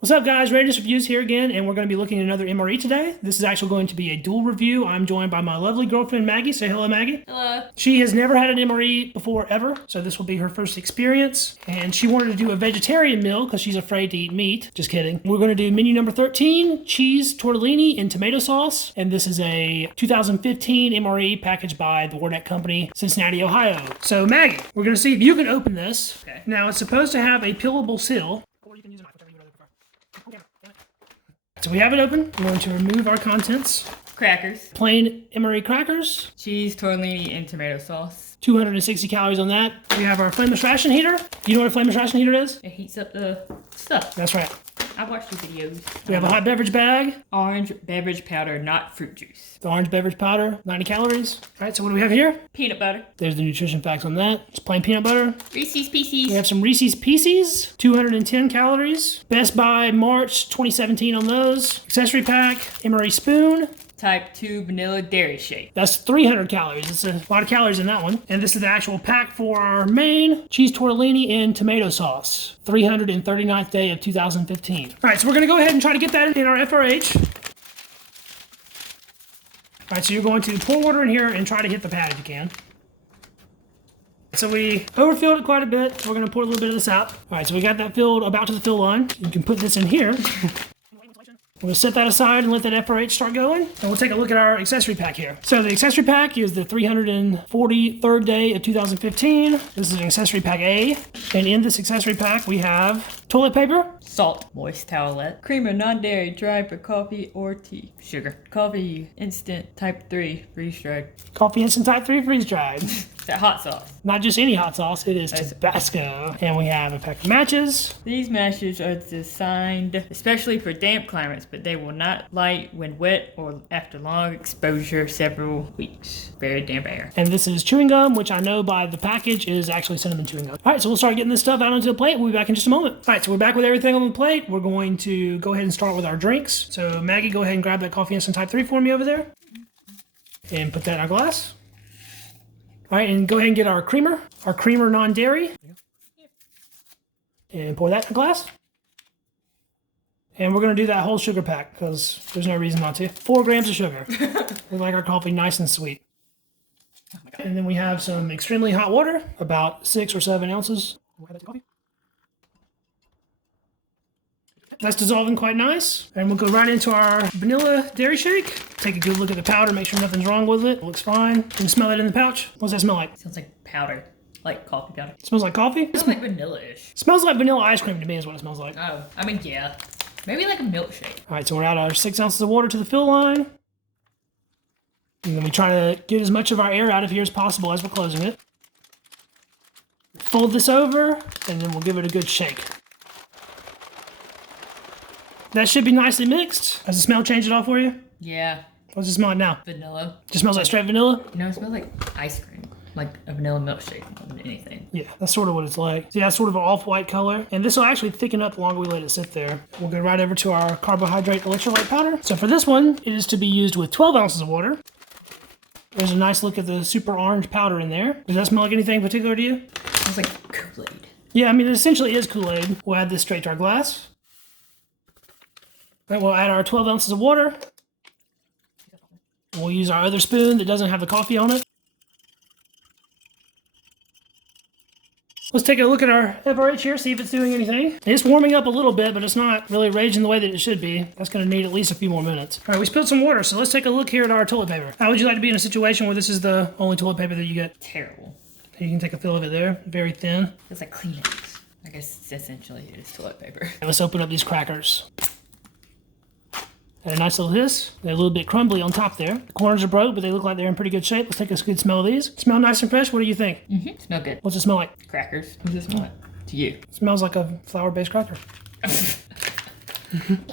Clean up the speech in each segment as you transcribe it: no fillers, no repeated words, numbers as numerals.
What's up, guys? Readiness Reviews here again, and we're going to be looking at another MRE today. This is actually going to be a dual review. I'm joined by my lovely girlfriend, Maggie. Say hello, Maggie. Hello. She has never had an MRE before, ever, so this will be her first experience. And she wanted to do a vegetarian meal because she's afraid to eat meat. Just kidding. We're going to do menu number 13, cheese tortellini in tomato sauce. And this is a 2015 MRE packaged by the Warneck Company, Cincinnati, Ohio. So, Maggie, we're going to see if you can open this. Okay. Now, it's supposed to have a peelable seal. Or you can use a knife, whichever you would prefer. So we have it open. We're going to remove our contents. Crackers. Plain MRE crackers. Cheese, tortellini, and tomato sauce. 260 calories on that. We have our flameless ration heater. Do you know what a flameless ration heater is? It heats up the stuff. That's right. I watched your videos. We have a hot beverage bag. Orange beverage powder, not fruit juice. The orange beverage powder, 90 calories. All right, so what do we have here? Peanut butter. There's the nutrition facts on that. It's plain peanut butter. Reese's Pieces. We have some Reese's Pieces, 210 calories. Best by March 2017 on those. Accessory pack, MRE spoon. Type 2 vanilla dairy shake. That's 300 calories. It's a lot of calories in that one. And this is the actual pack for our main cheese tortellini in tomato sauce. 339th day of 2015. All right, so we're going to go ahead and try to get that in our FRH. All right, so you're going to pour water in here and try to hit the pad if you can. So we overfilled it quite a bit. We're going to pour a little bit of this out. All right, so we got that filled about to the fill line. You can put this in here. We're going to set that aside and let that FRH start going. And we'll take a look at our accessory pack here. So the accessory pack is the 343rd day of 2015. This is an accessory pack A. And in this accessory pack, we have toilet paper. Salt. Moist towelette. Creamer, non-dairy, dry for coffee or tea. Sugar. Coffee, instant, type 3, freeze-dried. Coffee instant type 3 freeze-dried. That hot sauce. Not just any hot sauce, it is Tabasco. And we have a pack of matches. These matches are designed especially for damp climates, but they will not light when wet or after long exposure several weeks. Very damp air. And this is chewing gum, which I know by the package is actually cinnamon chewing gum. All right, so we'll start getting this stuff out onto the plate. We'll be back in just a moment. All right, so we're back with everything on the plate. We're going to go ahead and start with our drinks. So Maggie, go ahead and grab that coffee instant type 3 for me over there. And put that in our glass. All right, and go ahead and get our creamer non-dairy. And pour that in a glass. And we're going to do that whole sugar pack because there's no reason not to. 4 grams of sugar. We like our coffee nice and sweet. And then we have some extremely hot water, about 6 or 7 ounces. That's dissolving quite nice. And we'll go right into our vanilla dairy shake. Take a good look at the powder, make sure nothing's wrong with it. It looks fine. You can smell it in the pouch. What does that smell like? Sounds like powder. Like coffee powder. It smells like coffee? It smells like vanilla-ish. Smells like vanilla ice cream to me is what it smells like. Oh, I mean, yeah. Maybe like a milkshake. All right, so we're at our 6 ounces of water to the fill line. And then we try to get as much of our air out of here as possible as we're closing it. Fold this over, and then we'll give it a good shake. That should be nicely mixed. Has the smell changed at all for you? Yeah. What's it smell like now? Vanilla. Just smells like straight vanilla? You know, it smells like ice cream. Like a vanilla milkshake more than anything. Yeah, that's sort of what it's like. So yeah, it's sort of an off-white color. And this will actually thicken up the longer we let it sit there. We'll go right over to our carbohydrate electrolyte powder. So for this one, it is to be used with 12 ounces of water. There's a nice look at the super orange powder in there. Does that smell like anything particular to you? It smells like Kool-Aid. Yeah, I mean, it essentially is Kool-Aid. We'll add this straight to our glass. Then we'll add our 12 ounces of water. We'll use our other spoon that doesn't have the coffee on it. Let's take a look at our FRH here, see if it's doing anything. It's warming up a little bit, but it's not really raging the way that it should be. That's going to need at least a few more minutes. All right, we spilled some water, so let's take a look here at our toilet paper. How would you like to be in a situation where this is the only toilet paper that you get? Terrible. You can take a fill of it there, very thin. It's like Kleenex. I guess essentially it is toilet paper. And let's open up these crackers. And a nice little hiss. They're a little bit crumbly on top there. The corners are broke, but they look like they're in pretty good shape. Let's take a good smell of these. Smell nice and fresh. What do you think? Mm-hmm. Smell good. What's it smell like? Crackers. What does it smell like to you? It smells like a flour-based cracker.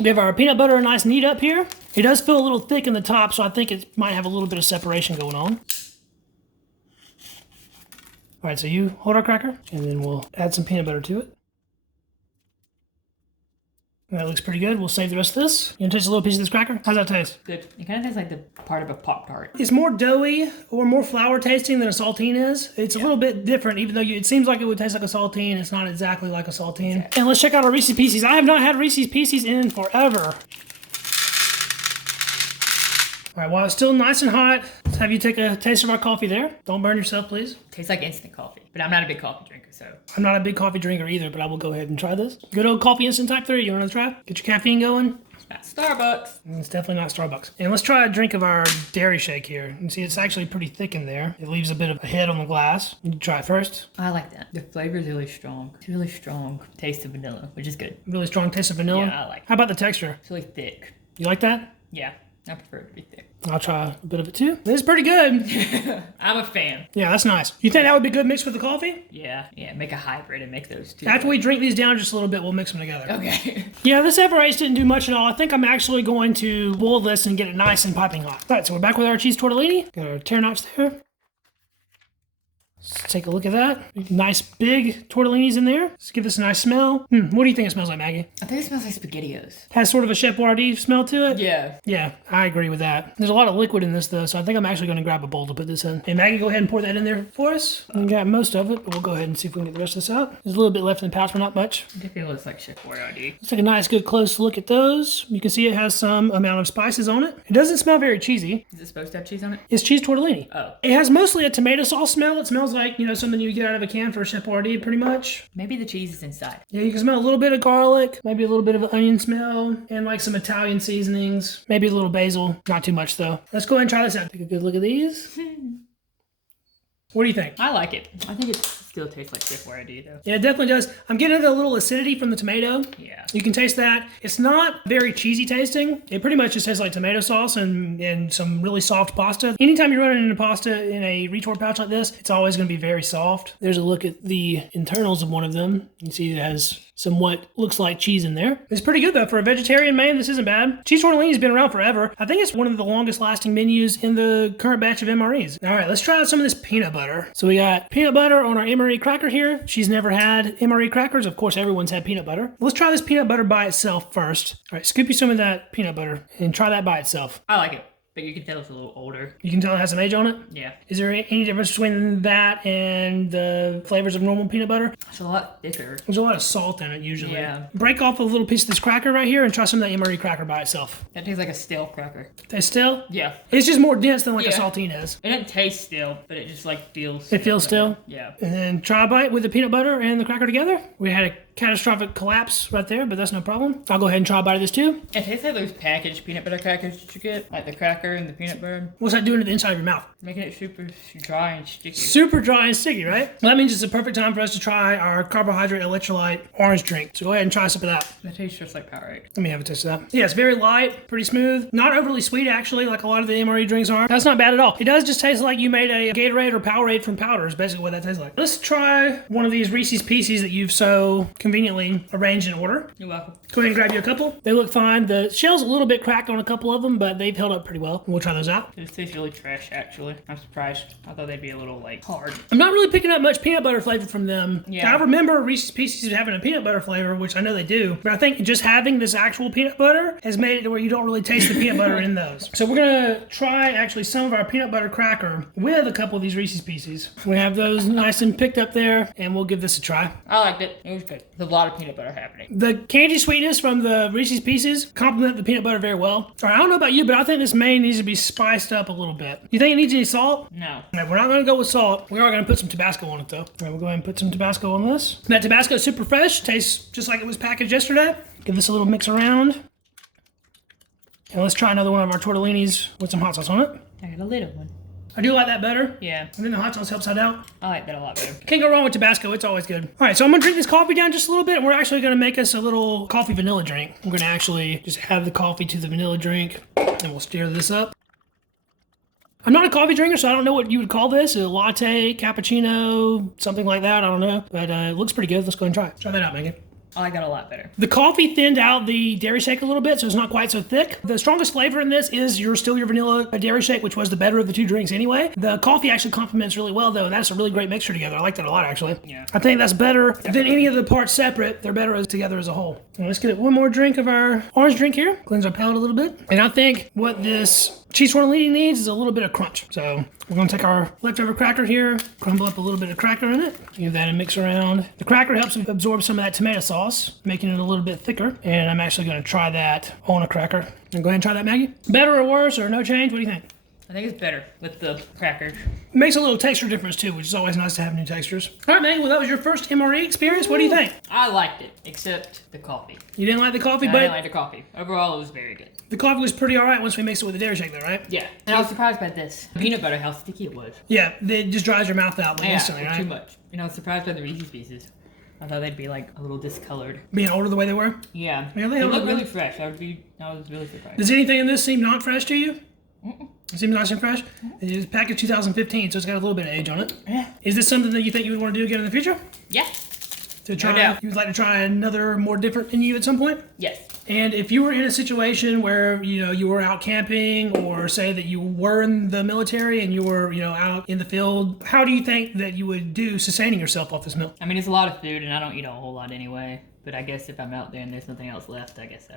Give our peanut butter a nice knead up here. It does feel a little thick in the top, so I think it might have a little bit of separation going on. All right, so you hold our cracker, and then we'll add some peanut butter to it. That looks pretty good. We'll save the rest of this. You want to taste a little piece of this cracker? How's that taste? Good. It kind of tastes like the part of a Pop-Tart. It's more doughy or more flour tasting than a saltine is. It's a little bit different, even though it seems like it would taste like a saltine. It's not exactly like a saltine. Exactly. And let's check out our Reese's Pieces. I have not had Reese's Pieces in forever. All right, while it's still nice and hot, let's have you take a taste of our coffee there. Don't burn yourself, please. Tastes like instant coffee, but I'm not a big coffee drinker, so. I'm not a big coffee drinker either, but I will go ahead and try this. Good old coffee instant type 3. You want to try? Get your caffeine going. It's not Starbucks. It's definitely not Starbucks. And let's try a drink of our dairy shake here. You see, it's actually pretty thick in there. It leaves a bit of a head on the glass. You can try it first. I like that. The flavor is really strong. It's really strong taste of vanilla, which is good. Really strong taste of vanilla? Yeah, I like it. How about the texture? It's really thick. You like that? Yeah, I prefer it to be thick. I'll try a bit of it too. This is pretty good. I'm a fan. Yeah, that's nice. You think that would be good mixed with the coffee? Yeah, make a hybrid and make those two. After we drink these down just a little bit, we'll mix them together. Okay. Yeah, this MRE didn't do much at all. I think I'm actually going to boil this and get it nice and piping hot. All right, so we're back with our cheese tortellini. Got our tear knots there. Let's take a look at that. Nice big tortellinis in there. Let's give this a nice smell. What do you think it smells like, Maggie? I think it smells like SpaghettiOs. Has sort of a Chef Boyardee smell to it? Yeah. Yeah, I agree with that. There's a lot of liquid in this though, so I think I'm actually going to grab a bowl to put this in. Hey, Maggie, go ahead and pour that in there for us. We got most of it, but we'll go ahead and see if we can get the rest of this out. There's a little bit left in the pouch, but not much. I think it looks like Chef Boyardee. Let's take a nice, good, close look at those. You can see it has some amount of spices on it. It doesn't smell very cheesy. Is it supposed to have cheese on it? It's cheese tortellini. Oh. It has mostly a tomato sauce smell. It smells like, something you get out of a can for a Chef Boyardee, pretty much. Maybe the cheese is inside. Yeah, you can smell a little bit of garlic, maybe a little bit of an onion smell, and like some Italian seasonings, maybe a little basil. Not too much though. Let's go ahead and try this out. Take a good look at these. What do you think? I like it. I think it still tastes like Chef Boyardee though. Yeah, it definitely does. I'm getting a little acidity from the tomato. Yeah. You can taste that. It's not very cheesy tasting. It pretty much just tastes like tomato sauce and some really soft pasta. Anytime you're running into pasta in a retort pouch like this, it's always going to be very soft. There's a look at the internals of one of them. You can see it has somewhat looks like cheese in there. It's pretty good though. For a vegetarian man, this isn't bad. Cheese tortellini has been around forever. I think it's one of the longest lasting menus in the current batch of MREs. All right, let's try out some of this peanut butter. So we got peanut butter on our MRE cracker here. She's never had MRE crackers. Of course, everyone's had peanut butter. Let's try this peanut butter by itself first. All right, scoop you some of that peanut butter and try that by itself. I like it. But you can tell it's a little older. You can tell it has some age on it? Yeah. Is there any difference between that and the flavors of normal peanut butter? It's a lot thicker. There's a lot of salt in it usually. Yeah. Break off a little piece of this cracker right here and try some of that MRE cracker by itself. That tastes like a stale cracker. Tastes stale? Yeah. It's just more dense than like a Yeah. saltine is. It doesn't taste stale, but it just like feels. It feels stale? Yeah. And then try a bite with the peanut butter and the cracker together. We had a catastrophic collapse right there, but that's no problem. I'll go ahead and try a bite of this too. It tastes like those packaged peanut butter crackers that you get, like the cracker and the peanut butter. What's that doing to the inside of your mouth? Making it super dry and sticky. Super dry and sticky, right? Well, that means it's a perfect time for us to try our carbohydrate electrolyte orange drink. So go ahead and try some of that. That tastes just like Powerade. Let me have a taste of that. Yeah, it's very light, pretty smooth. Not overly sweet, actually, like a lot of the MRE drinks are. That's not bad at all. It does just taste like you made a Gatorade or Powerade from powder is basically what that tastes like. Let's try one of these Reese's Pieces that you've so conveniently arranged in order. You're welcome. Go ahead and grab you a couple. They look fine. The shell's a little bit cracked on a couple of them, but they've held up pretty well. We'll try those out. This tastes really trash, actually. I'm surprised. I thought they'd be a little, like, hard. I'm not really picking up much peanut butter flavor from them. Yeah. I remember Reese's Pieces having a peanut butter flavor, which I know they do, but I think just having this actual peanut butter has made it to where you don't really taste the peanut butter in those. So we're gonna try actually some of our peanut butter cracker with a couple of these Reese's Pieces. We have those nice and picked up there, and we'll give this a try. I liked it. It was good. There's a lot of peanut butter happening. The candy sweetness from the Reese's Pieces complement the peanut butter very well. All right, I don't know about you, but I think this main needs to be spiced up a little bit. You think it needs any salt? No. All right, we're not going to go with salt. We are going to put some Tabasco on it, though. All right, we'll go ahead and put some Tabasco on this. That Tabasco is super fresh. Tastes just like it was packaged yesterday. Give this a little mix around. And let's try another one of our tortellinis with some hot sauce on it. I got a little one. I do like that better. Yeah. And then the hot sauce helps that out. I like that a lot better. Can't go wrong with Tabasco. It's always good. All right, so I'm going to drink this coffee down just a little bit, and we're actually going to make us a little coffee vanilla drink. We're going to actually just add the coffee to the vanilla drink, and we'll stir this up. I'm not a coffee drinker, so I don't know what you would call this. A latte, cappuccino, something like that. I don't know. But it looks pretty good. Let's go ahead and try it. Try that out, Megan. I like that a lot better. The coffee thinned out the dairy shake a little bit, so it's not quite so thick. The strongest flavor in this is your vanilla dairy shake, which was the better of the two drinks anyway. The coffee actually complements really well, though, and that's a really great mixture together. I like that a lot, actually. Yeah. I think that's better than any of the parts separate. They're better as together as a whole. Now let's get one more drink of our orange drink here. Cleanse our palate a little bit. And I think what this cheese tortellini needs is a little bit of crunch. So we're going to take our leftover cracker here, crumble up a little bit of cracker in it, give that a mix around. The cracker helps absorb some of that tomato sauce, making it a little bit thicker. And I'm actually going to try that on a cracker. And go ahead and try that, Maggie. Better or worse or no change? What do you think? I think it's better with the crackers. Makes a little texture difference too, which is always nice to have new textures. All right, Maggie, well, that was your first MRE experience. What do you think? I liked it, except the coffee. You didn't like the coffee, I but didn't like the coffee. Overall, it was very good. the coffee was pretty all right once we mixed it with the dairy shake, though, right? Yeah. And I was surprised by this. Peanut butter, how sticky it was. Yeah, it just dries your mouth out like instantly, right? Too much. And I was surprised by the Reese's Pieces. I thought they'd be like a little discolored. Being older the way they were? Yeah. Yeah, They look look really good. fresh. I was really surprised. Does anything in this seem not fresh to you? It seems nice and fresh? It is packaged 2015, so it's got a little bit of age on it. Yeah. Is this something that you think you would want to do again in the future? Yeah. To try, doubt. you would like to try another more different menu at some point? Yes. And if you were in a situation where, you were out camping, or say that you were in the military and you were, out in the field, how do you think that you would do sustaining yourself off this meal? I mean, it's a lot of food, and I don't eat a whole lot anyway. But I guess if I'm out there and there's nothing else left, I guess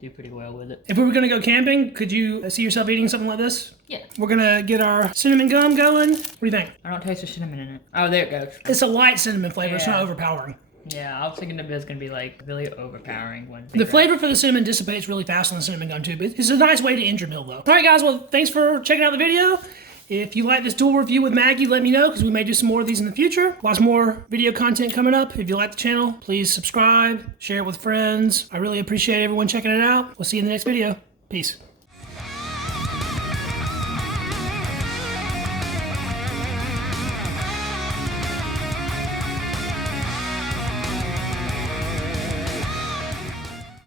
do pretty well with it. If we were going to go camping, could you see yourself eating something like this? Yeah. We're going to get our cinnamon gum going. What do you think? I don't taste the cinnamon in it. Oh, there it goes. It's a light cinnamon flavor. It's not Yeah. overpowering. Yeah, I was thinking it was going to be like really overpowering one. The flavor for the cinnamon dissipates really fast on the cinnamon gum too, but it's a nice way to end your meal though. All right, guys, well, thanks for checking out the video. If you like this dual review with Maggie, let me know, because we may do some more of these in the future. Lots more video content coming up. If you like the channel, please subscribe, share it with friends. I really appreciate everyone checking it out. We'll see you in the next video. Peace.